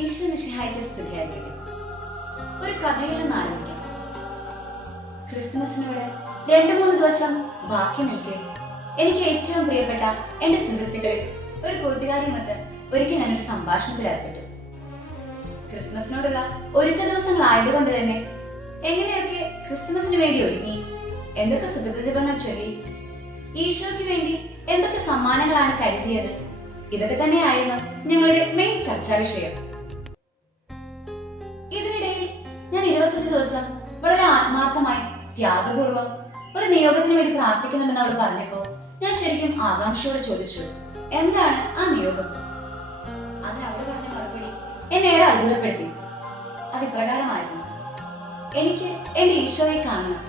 ഈശോ മിശിഹായ്ക്ക് സ്തുതിയായിരിക്കട്ടെ. ഒരു കഥയിൽ നിന്ന് ആരംഭിക്കാം. ക്രിസ്മസിനോട് 2-3 ദിവസം ബാക്കി നിൽക്കെ എനിക്ക് ഏറ്റവും പ്രിയപ്പെട്ട എന്റെ സുഹൃത്തുക്കളിൽ ഒരു കൂട്ടുകാരിയുമൊത്ത് ഒരിക്കൽ ഞാനൊരു സംഭാഷണത്തിൽ ഏർപ്പെട്ടു. ക്രിസ്മസിനോടുള്ള ഒരുക്ക ദിവസങ്ങളായതുകൊണ്ട് തന്നെ എങ്ങനെയൊക്കെ ക്രിസ്മസിന് വേണ്ടി ഒരുങ്ങി, എന്തൊക്കെ സുഗതജപങ്ങൾ ചൊല്ലി, ഈശോയ്ക്ക് വേണ്ടി എന്തൊക്കെ സമ്മാനങ്ങളാണ് കരുതിയത്, ഇതൊക്കെ തന്നെയായിരുന്നു ഞങ്ങളുടെ മെയിൻ ചർച്ചാ വിഷയം. ഇതിനിടയിൽ ഞാൻ 21 ദിവസം വളരെ ആത്മാർത്ഥമായി ത്യാഗപൂർവ്വം ഒരു നിയോഗത്തിന് വേണ്ടി പ്രാർത്ഥിക്കുന്നുണ്ടെന്ന് അവൾ പറഞ്ഞപ്പോ ഞാൻ ശരിക്കും ആകാംക്ഷയോടെ ചോദിച്ചു, എന്താണ് ആ നിയോഗം? അതിന് അവൾ പറഞ്ഞ മറുപടി എന്നെ ഏറെ അത്ഭുതപ്പെടുത്തി. അത് ഇപ്രകാരമായിരുന്നു: എനിക്ക് എന്റെ ഈശോയെ കാണണം,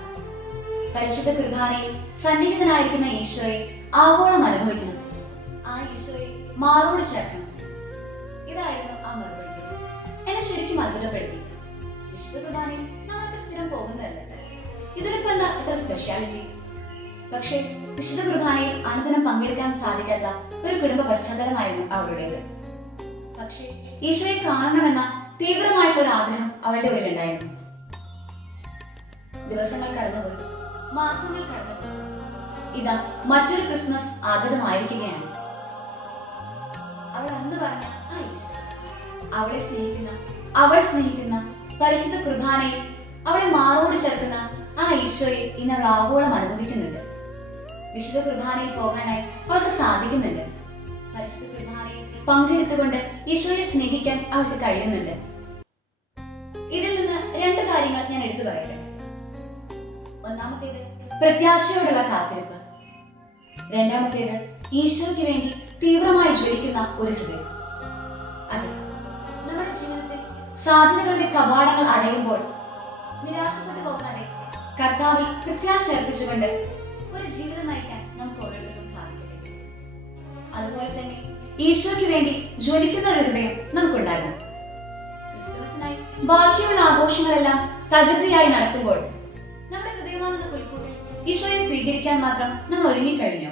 പരിശുദ്ധ കുർബാനയിൽ സന്നിഹിതനായിരിക്കുന്ന ഈശോയെ ആവോളം അനുഭവിക്കണം, ആ ഈശോയെ മാറോട് ചേർക്കണം. ഇതായിരുന്നു ആ മറുപടി. എന്നെ ശരിക്കും അത്ഭുതപ്പെടുത്തി. വിശുദ്ധ കുർബാനയിൽ നമ്മളൊക്കെ സ്ഥിരം പോകുന്നതല്ല, ഇതിലിപ്പോ എന്താ ഇത്ര സ്പെഷ്യാലിറ്റി? പക്ഷേ വിശുദ്ധ കുർബാനയിൽ അനുദിനം പങ്കെടുക്കാൻ സാധിക്കാത്ത ഒരു കുടുംബ പശ്ചാത്തലമായിരുന്നു അവളുടേത്. പക്ഷേ ഈശോയെ കാണണമെന്ന തീവ്രമായിട്ടുള്ള ആഗ്രഹം അവളുടെ ഉള്ളിലുണ്ടായിരുന്നു. ദിവസങ്ങൾ കടന്നുപോയി, മാസങ്ങൾ കടന്നുപോയി. ഇതാ മറ്റൊരു ക്രിസ്മസ് ആഗതമായിരിക്കുകയാണ്. അവൾ അന്ന് പറഞ്ഞ ആ ഈശോ, അവൾ സ്നേഹിക്കുന്ന പരിശുദ്ധ കുർബാനയിൽ അവളെ മാറോട് ചേർക്കുന്ന ആ ഈശോയെ ഇന്ന് അവൾ ആവോളം അനുഭവിക്കുന്നുണ്ട്. വിശുദ്ധ കുർബാനയിൽ പോകാനായി അവൾക്ക് സാധിക്കുന്നുണ്ട്. പരിശുദ്ധ കുർബാനയിൽ പങ്കെടുത്തുകൊണ്ട് ഈശോയെ സ്നേഹിക്കാൻ അവൾക്ക് കഴിയുന്നുണ്ട്. ഇതിൽ നിന്ന് 2 കാര്യങ്ങൾ ഞാൻ എടുത്തു പറയട്ടെ. ഒന്നാമത്തേത് പ്രത്യാശയോടുള്ള കാത്തിരിപ്പ്. രണ്ടാമത്തേത് ഈശോയ്ക്ക് വേണ്ടി തീവ്രമായി ജ്വലിക്കുന്ന ഒരു ഹൃദയം. അതെ, നമ്മുടെ ജീവിതത്തിൽ സാധ്യതകളുടെ കവാടങ്ങൾ അടയുമ്പോൾ നിരാശപ്പെട്ടു പോകാതെ കർത്താവിൽ പ്രത്യാശ അർപ്പിച്ചുകൊണ്ട് ഒരു ജീവിതം നയിക്കാൻ നമുക്ക് ഓരോരുത്തർക്കും സാധിക്കട്ടെ. അതുപോലെ തന്നെ ഈശോയ്ക്ക് വേണ്ടി ജ്വലിക്കുന്ന ഒരു ഹൃദയം നമുക്കുണ്ടാകണം. ക്രിസ്തുമസിനായി ബാക്കിയുള്ള ആഘോഷങ്ങളെല്ലാം തകൃതിയായി നടക്കുമ്പോൾ നമ്മുടെ ഹൃദയമാകുന്ന പുൽക്കൂട്ടിൽ ഈശോയെ സ്വീകരിക്കാൻ മാത്രം നമ്മൾ ഒരുങ്ങിക്കഴിഞ്ഞോ?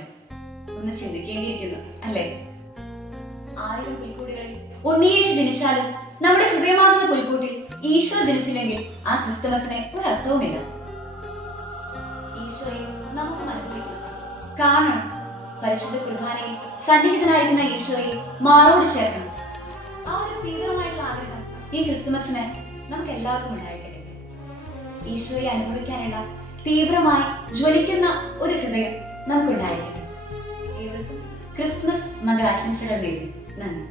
ഒന്ന് ചിന്തിക്കേണ്ടിയിരിക്കുന്നു, അല്ലേ? 1000 പുൽക്കൂടുകളിൽ ഉണ്ണിയേശു ജനിച്ചാലും നമ്മുടെ ഹൃദയമാകുന്ന പുൽക്കൂട്ടിൽ ഈശോ ജനിച്ചില്ലെങ്കിൽ ആ ക്രിസ്തുമസിന് ഒരർത്ഥവുമില്ല. ഈശോയെ നമുക്ക് മനസ്സിലാക്കണം, കാണണം. പരിശുദ്ധ കുർബാനയിൽ സന്നിഹിതനായിരിക്കുന്ന ഈശോയെ മാറോട് ചേർക്കണം. ആ ഒരു തീവ്രമായിട്ടുള്ള ആഗ്രഹം ഈ ക്രിസ്തുമസിന് നമുക്ക് എല്ലാവർക്കും ഉണ്ടായിരിക്കട്ടെ. ഈശോയെ അനുഭവിക്കാനുള്ള തീവ്രമായി ജ്വലിക്കുന്ന ഒരു ഹൃദയം നമുക്കുണ്ടായിരിക്കട്ടെ. ഏവർക്കും ക്രിസ്മസ് മംഗളാശംസകൾ നേരുന്നു. നന്ദി.